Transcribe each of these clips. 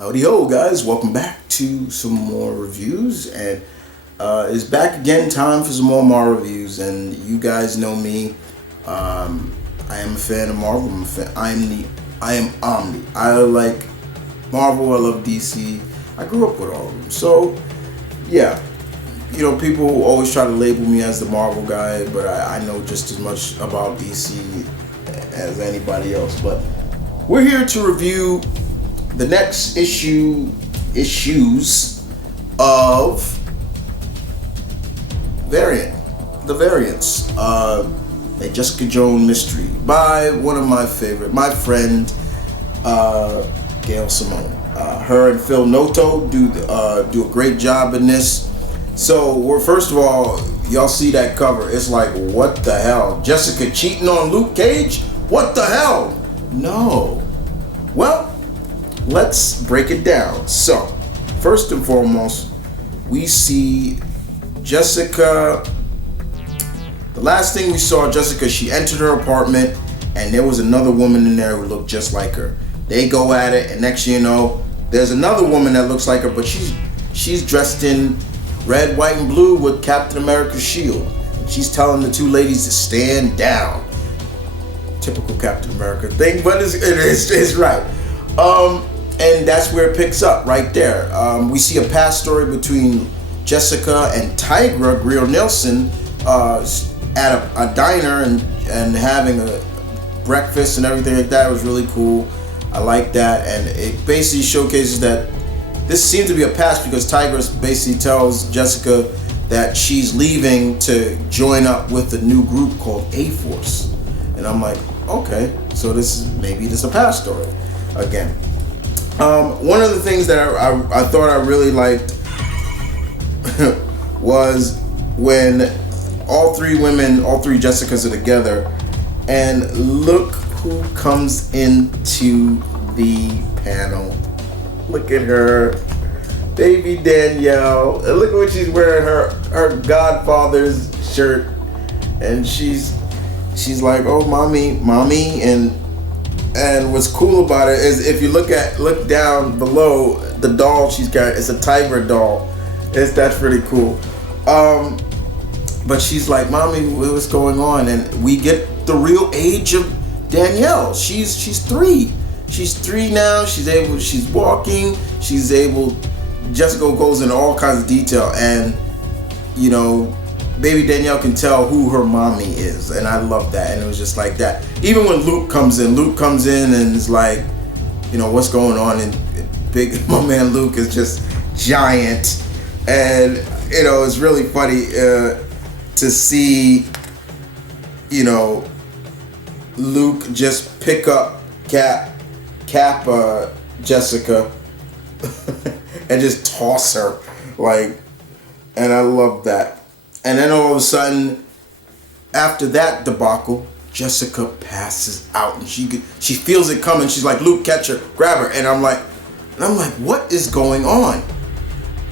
Howdy ho, guys. Welcome back to some more reviews, and it's back again, time for some more reviews. And you guys know me. I am a fan of Marvel. I am Omni. I like Marvel. I love DC. I grew up with all of them. So yeah, people always try to label me as the Marvel guy, but I know just as much about DC as anybody else. But we're here to review the next issues of The Variants, a Jessica Jones mystery by one of my friend, Gail Simone. Her and Phil Noto do a great job in this. So first of all, y'all see that cover. It's like, what the hell? Jessica cheating on Luke Cage? What the hell? No. Well, let's break it down. So, first and foremost, we see Jessica. The last thing we saw Jessica, she entered her apartment and there was another woman in there who looked just like her. They go at it, and next thing you know, there's another woman that looks like her, but she's dressed in red, white, and blue with Captain America's shield. She's telling the two ladies to stand down. Typical Captain America thing, but it's right. And that's where it picks up, right there. We see a past story between Jessica and Tigra Grill-Nelson at a diner and having a breakfast and everything like that. It was really cool. I like that, and it basically showcases that this seems to be a past because Tigra basically tells Jessica that she's leaving to join up with a new group called A-Force. And I'm like, okay, so this is a past story again. One of the things that I thought I really liked was when all three Jessicas are together, and look who comes into the panel. Look at her, baby Danielle, and look at what she's wearing, her godfather's shirt, and she's like, oh, mommy, and what's cool about it is if you look down below, the doll she's got, it's a Tigra doll. That's pretty cool. But she's like, mommy, what's going on? And we get the real age of Danielle. She's 3. She's 3 now. She's walking. She's able. Jessica goes into all kinds of detail, and baby Danielle can tell who her mommy is, and I love that. And it was just like that. Even when Luke comes in and is like, what's going on? And my man Luke is just giant, and it's really funny to see, Luke just pick up Jessica and just toss her, and I love that. And then all of a sudden, after that debacle, Jessica passes out, and she feels it coming. She's like, Luke, catch her, grab her. And I'm like, what is going on?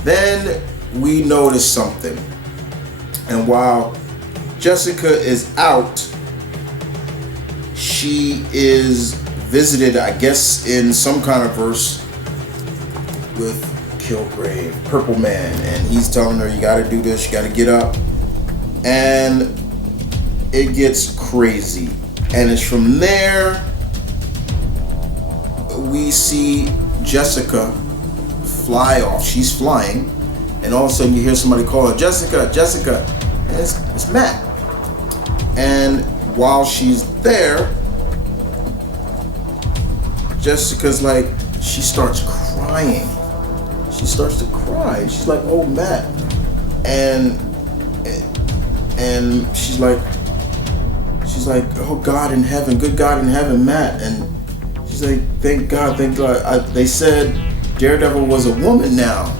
Then we notice something. And while Jessica is out, she is visited, I guess, in some kind of verse with Kilgrave, Purple Man, and he's telling her, you gotta do this, you gotta get up, and it gets crazy. And it's from there we see Jessica fly off. She's flying, and all of a sudden you hear somebody call her, Jessica, and it's Matt. And while she's there, Jessica's like, she starts crying. She starts to cry. She's like, oh, Matt. And she's like, oh, God in heaven, good God in heaven, Matt. And she's like, thank God. They said Daredevil was a woman now.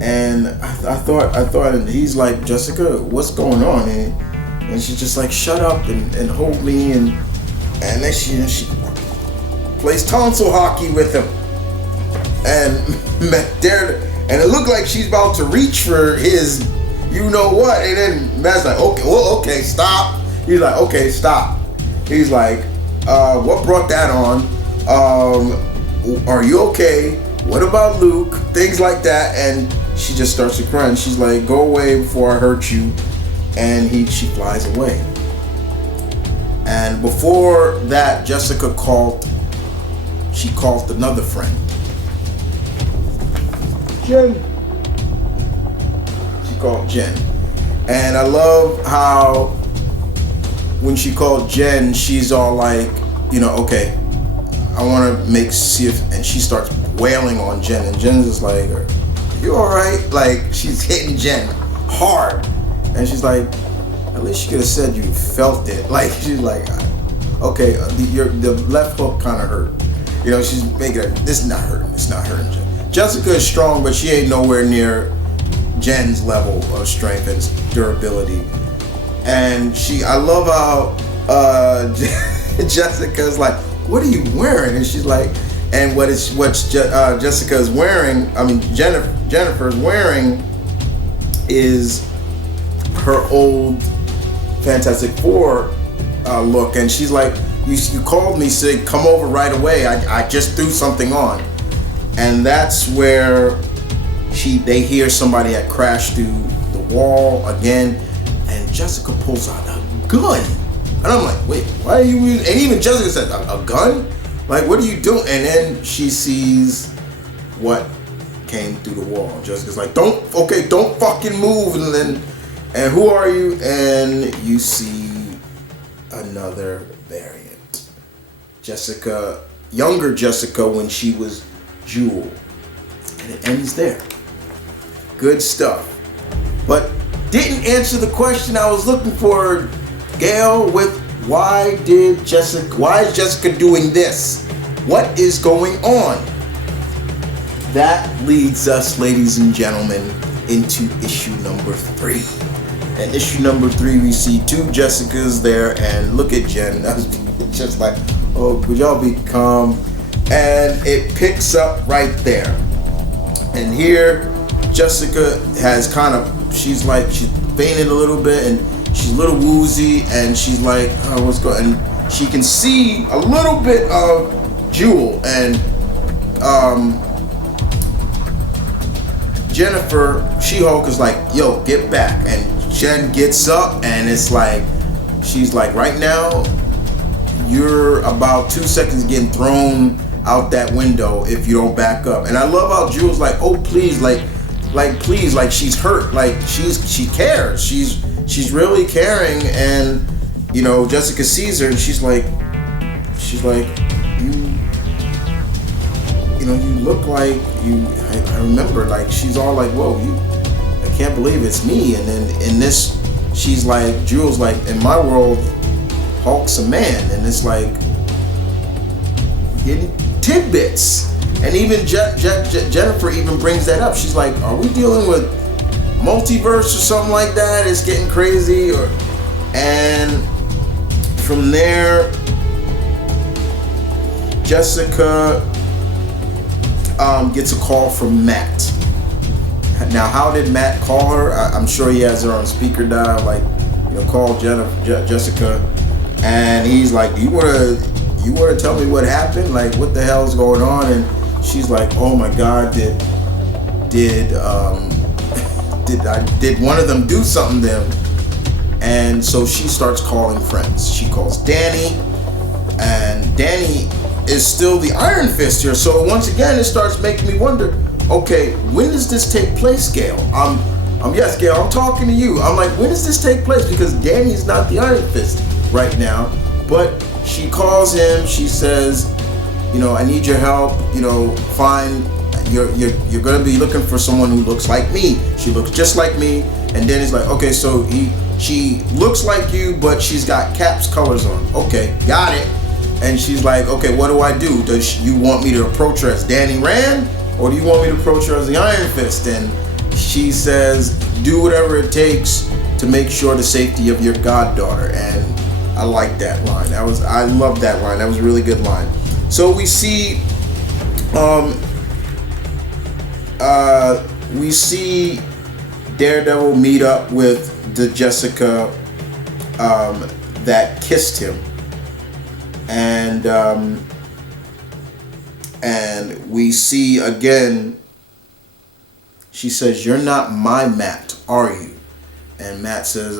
And I thought, and he's like, Jessica, what's going on? And she's just like, shut up and hold me. And then she plays tonsil hockey with him. And it looked like she's about to reach for his you-know-what. And then Matt's like, okay, stop. He's like, okay, stop. He's like, what brought that on? Are you okay? What about Luke? Things like that. And she just starts to cry. And she's like, go away before I hurt you. And she flies away. And before that, Jessica called another friend. Jen. She called Jen. And I love how when she called Jen, she's all like, okay, I want to see if, and she starts wailing on Jen. And Jen's just like, are you all right? Like, she's hitting Jen hard. And she's like, at least you could have said you felt it. Like, she's like, okay, the left hook kind of hurt. She's making it, this is not hurting. It's not hurting Jen. Jessica is strong, but she ain't nowhere near Jen's level of strength and durability. And I love how Jessica's like, what are you wearing? And she's like, and Jessica's wearing, Jennifer's wearing is her old Fantastic Four look. And she's like, you called me, said come over right away. I just threw something on. And that's where they hear somebody had crashed through the wall again, and Jessica pulls out a gun. And I'm like, wait, why are you using? And even Jessica said, a gun? Like, what are you doing? And then she sees what came through the wall. Jessica's like, don't fucking move. And who are you? And you see another variant. Jessica, younger Jessica when she was Jewel. And it ends there. Good stuff. But didn't answer the question I was looking for, Gail, with why is Jessica doing this? What is going on? That leads us, ladies and gentlemen, into issue number 3. And issue number 3, we see 2 Jessicas there, and look at Jen. I was just like, oh, would y'all be calm? And it picks up right there. And here, Jessica has she's fainted a little bit, and she's a little woozy, and she's like, oh, what's going on? And she can see a little bit of Jewel, and Jennifer, She-Hulk, is like, yo, get back. And Jen gets up, and it's like, she's like, right now, you're about 2 seconds getting thrown out that window if you don't back up. And I love how Jewel's like, oh, please, please, like she's hurt, like she cares, she's really caring. And Jessica sees her, and she's like you look like you. I remember, like, she's all like, whoa, I can't believe it's me. And then in this, she's like, Jewel's like, in my world, Hulk's a man. And it's like getting tidbits. And even Jennifer even brings that up. She's like, are we dealing with multiverse or something like that? It's getting crazy. And from there, Jessica gets a call from Matt. Now, how did Matt call her? I'm sure he has her on speaker dial, like, call Jessica. And he's like, you want to tell me what happened? Like, what the hell's going on? And she's like, oh my God, did one of them do something to them? And so she starts calling friends. She calls Danny, and Danny is still the Iron Fist here. So once again, it starts making me wonder, okay, when does this take place, Gail? Yes, Gail, I'm talking to you. I'm like, when does this take place? Because Danny's not the Iron Fist right now. But she calls him, she says, I need your help, find, you're gonna be looking for someone who looks like me. She looks just like me. And Danny's like, okay, so she looks like you, but she's got Cap's colors on. Okay, got it. And she's like, okay, what do I do? Does you want me to approach her as Danny Rand, or do you want me to approach her as the Iron Fist? And she says, do whatever it takes to make sure the safety of your goddaughter. And I like that line. I love that line. That was a really good line. So we see Daredevil meet up with the Jessica that kissed him. And And we see again, she says, "You're not my Matt, are you?" And Matt says,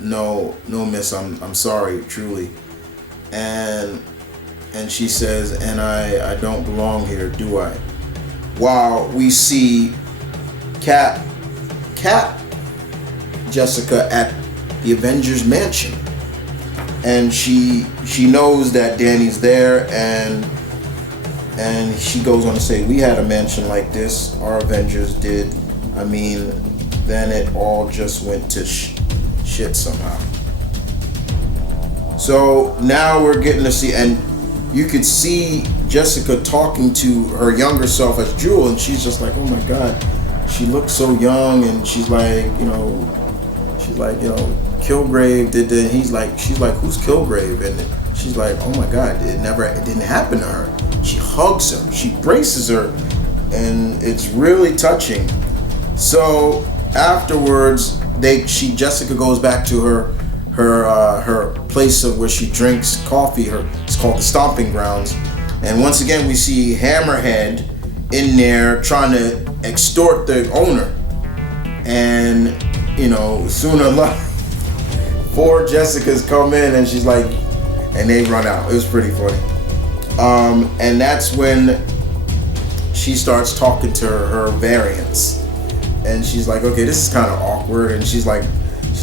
no, miss, I'm sorry, truly." And she says, "And I don't belong here, do I?" While we see Cap Jessica at the Avengers mansion, and she knows that Danny's there, and she goes on to say, "We had a mansion like this, our Avengers did. I mean, then it all just went to shit somehow." So now we're getting to see, and you could see Jessica talking to her younger self as Jewel, and she's just like, "Oh my God, she looks so young," and she's like, Kilgrave did the, she's like, "Who's Kilgrave?" And she's like, "Oh my God, it didn't happen to her." She hugs her, she braces her, and it's really touching. So afterwards, Jessica goes back to her place of where she drinks coffee. It's called the Stomping Grounds, and once again we see Hammerhead in there trying to extort the owner. And soon enough, 4 Jessicas come in, and she's like, and they run out. It was pretty funny. And that's when she starts talking to her variants, and she's like, "Okay, this is kind of awkward." And she's like,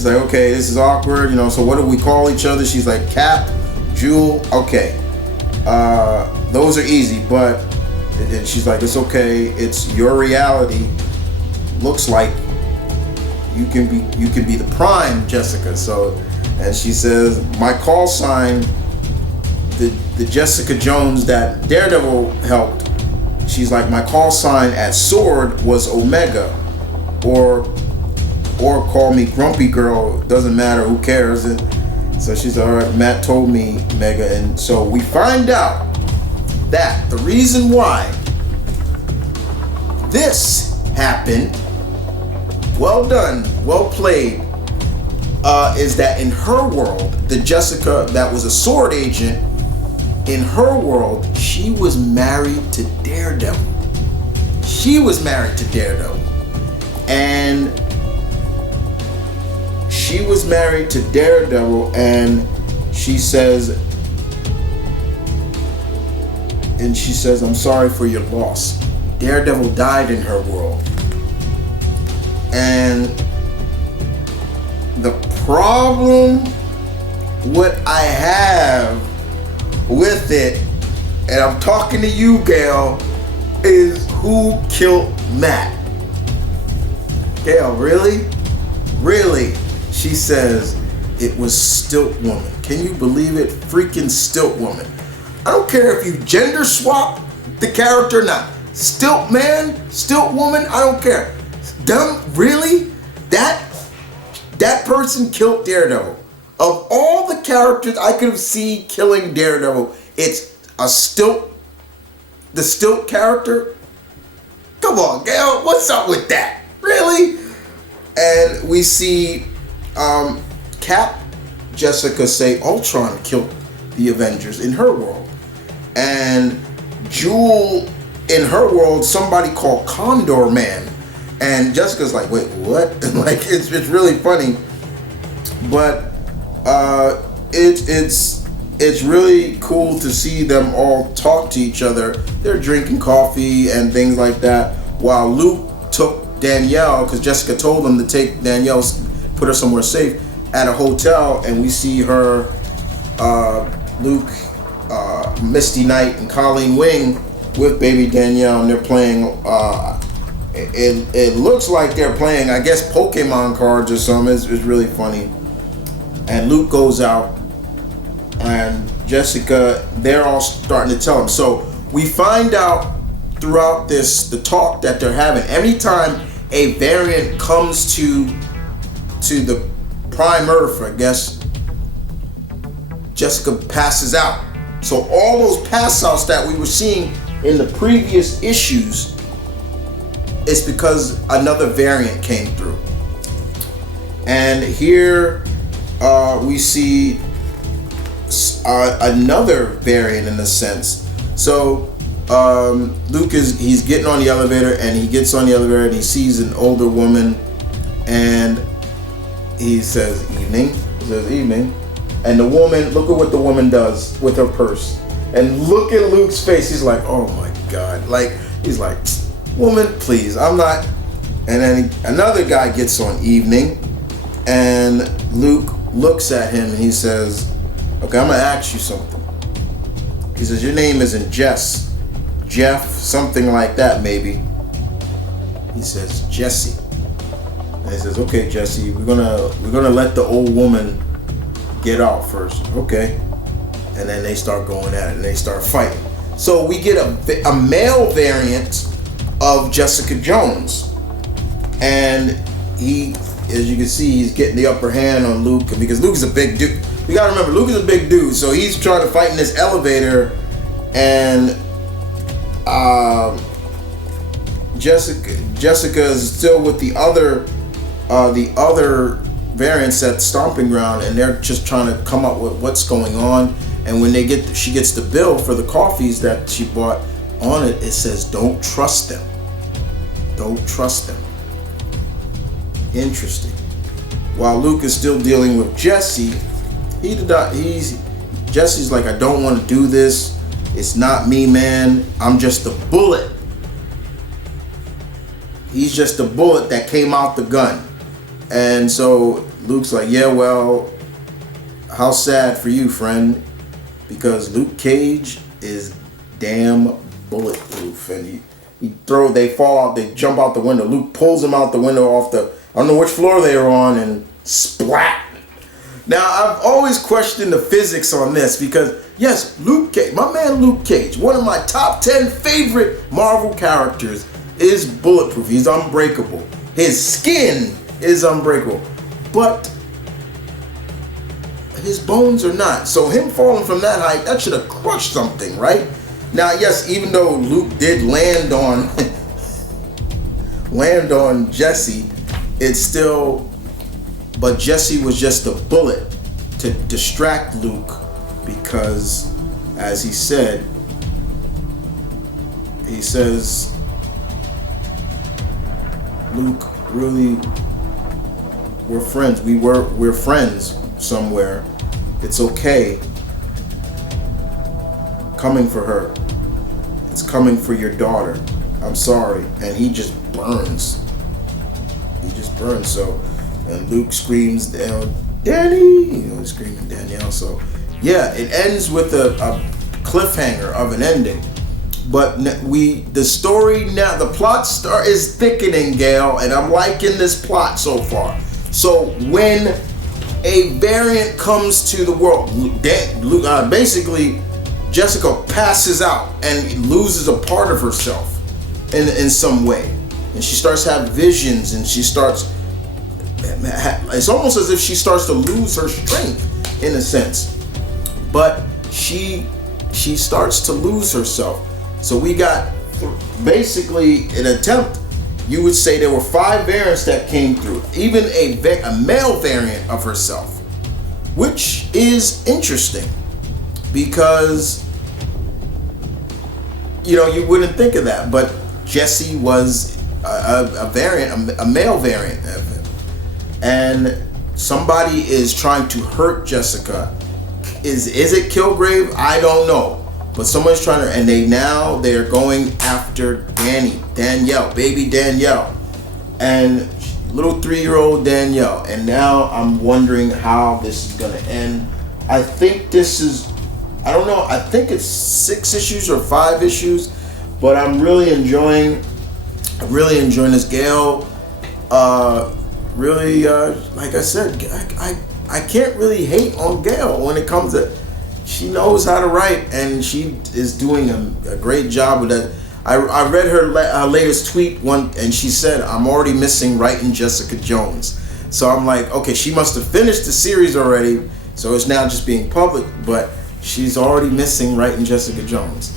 "Okay, this is awkward, so what do we call each other?" She's like, "Cap, Jewel, okay. Those are easy, but," and she's like, "It's okay. It's your reality. Looks like you can be the prime Jessica." So, and she says, "My call sign, the Jessica Jones that Daredevil helped," she's like, "my call sign at Sword was Omega, or call me Grumpy Girl, doesn't matter, who cares." And so she's like, "All right, Matt told me, Mega." And so we find out that the reason why this happened, well done, well played, is that in her world, the Jessica that was a Sword agent, in her world, she was married to Daredevil. And she says, "I'm sorry for your loss. Daredevil died in her world." And the problem, what I have with it, and I'm talking to you, Gail, is who killed Matt? Gail, really? She says, "It was Stilt Woman." Can you believe it? Freaking Stilt Woman. I don't care if you gender swap the character or not. Stilt Man, Stilt Woman, I don't care. Really? That person killed Daredevil. Of all the characters I could have seen killing Daredevil, it's the Stilt character? Come on, Gail, what's up with that? Really? And we see Cap Jessica say Ultron killed the Avengers in her world. And Jewel, in her world, somebody called Condor Man. And Jessica's like, "Wait, what?" Like, it's really funny. But it's really cool to see them all talk to each other. They're drinking coffee and things like that, while Luke took Danielle, because Jessica told him to take Danielle, put her somewhere safe, at a hotel. And we see her, Luke, Misty Knight, and Colleen Wing with baby Danielle, and they're playing, it looks like they're playing, I guess, Pokemon cards or something. It's really funny. And Luke goes out, and Jessica, they're all starting to tell him. So we find out throughout the talk that they're having, anytime a variant comes to the Prime Earth, I guess, Jessica passes out. So all those pass outs that we were seeing in the previous issues, it's because another variant came through. And here we see another variant in a sense. So Luke he's getting on the elevator, and he gets on the elevator and he sees an older woman, and he says evening. He says evening, and the woman, look at what the woman does with her purse, and look at Luke's face. He's like, oh my God, like he's like, woman, please, I'm not. And then another guy gets on evening, and Luke looks at him and he says, okay, I'm gonna ask you something. He says, your name isn't Jeff, something like that maybe. He says, Jesse. And he says, okay, Jesse, we're gonna let the old woman get out first. Okay. And then they start going at it and they start fighting. So we get a male variant of Jessica Jones. And he, as you can see, he's getting the upper hand on Luke, because Luke is a big dude. You gotta remember, Luke is a big dude, so he's trying to fight in this elevator, and Jessica is still with the other variants at Stomping Ground, and they're just trying to come up with what's going on. And when she gets the bill for the coffees that she bought, on it says, "Don't trust them. Don't trust them." Interesting. While Luke is still dealing with Jesse, Jesse's like, I don't want to do this. It's not me, man. I'm just a bullet. He's just a bullet that came out the gun. And so Luke's like, yeah, well, how sad for you, friend, because Luke Cage is damn bulletproof. And they fall out, they jump out the window. Luke pulls him out the window off I don't know which floor they were on, and splat. Now, I've always questioned the physics on this, because yes, Luke Cage, my man Luke Cage, one of my top 10 favorite Marvel characters, is bulletproof. He's unbreakable. His skin is unbreakable, but his bones are not. So him falling from that height, that should have crushed something, right? Now, yes, even though Luke did land on Jesse, it's still, but Jesse was just a bullet to distract Luke, because as he says, Luke, really, we're friends. We're friends somewhere. It's okay. Coming for her. It's coming for your daughter. I'm sorry. And he just burns. So, and Luke screams down, Danny, screaming Danielle. So yeah, it ends with a cliffhanger of an ending. But the story now, the plot is thickening, Gail, and I'm liking this plot so far. So when a variant comes to the world, basically Jessica passes out and loses a part of herself in some way. And she starts to have visions, and it's almost as if she starts to lose her strength in a sense. But she starts to lose herself. So we got basically an attempt. You would say there were 5 variants that came through, even a male variant of herself, which is interesting because, you wouldn't think of that, but Jesse was a variant, a male variant of him. And somebody is trying to hurt Jessica. Is it Kilgrave? I don't know. But someone's trying to, and they're going after Danielle, baby Danielle, and little 3-year-old Danielle. And now I'm wondering how this is going to end. I think I don't know, I think it's 6 issues or 5 issues, but I'm really enjoying this. Gail, like I said, I can't really hate on Gail when it comes to, she knows how to write, and she is doing a great job with that. I read her latest tweet and she said, I'm already missing writing Jessica Jones. So I'm like, okay, she must have finished the series already, so it's now just being public, but she's already missing writing Jessica Jones.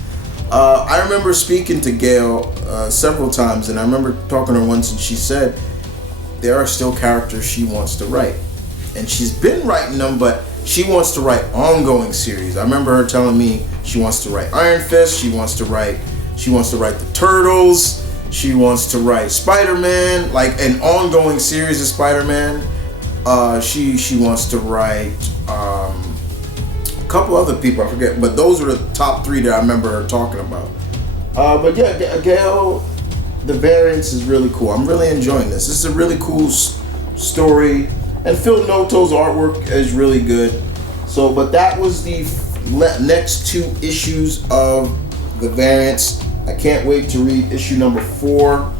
I remember speaking to Gail several times, and I remember talking to her once, and she said there are still characters she wants to write. And she's been writing them, but she wants to write ongoing series. I remember her telling me she wants to write Iron Fist, she wants to write She wants to write the Turtles. She wants to write Spider-Man, like an ongoing series of Spider-Man. She wants to write a couple other people, I forget, but those are the top 3 that I remember her talking about. But yeah, Gail, the variants is really cool. I'm really enjoying this. This is a really cool story, and Phil Noto's artwork is really good. So, but that was the next 2 issues of the variants. I can't wait to read issue number 4.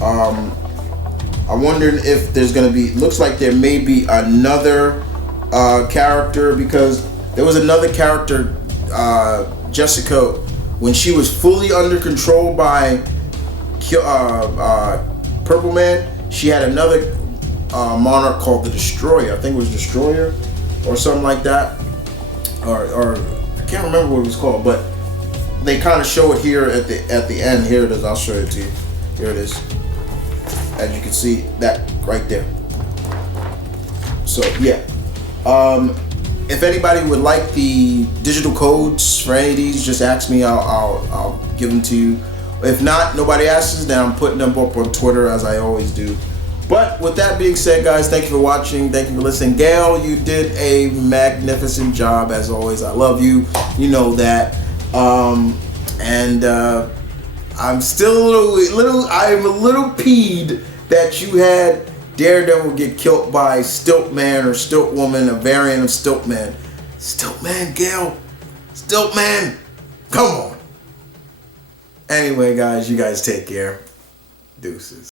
I'm wondering if there's gonna be. Looks like there may be another character, because there was another character, Jessica, when she was fully under control by Purple Man. She had another monarch called the Destroyer. I think it was Destroyer or something like that, or I can't remember what it was called, but they kind of show it here at the end. Here it is. I'll show it to you. Here it is. As you can see, that right there. So yeah, if anybody would like the digital codes for any of these, just ask me. I'll give them to you. If not, nobody asks, then I'm putting them up on Twitter as I always do. But with that being said, guys, thank you for watching. Thank you for listening. Gail, you did a magnificent job as always. I love you. You know that. I'm still I'm a little peed that you had Daredevil get killed by Stiltman or Stiltwoman, a variant of Stiltman. Stiltman, Gail. Stiltman. Come on. Anyway, guys, you guys take care. Deuces.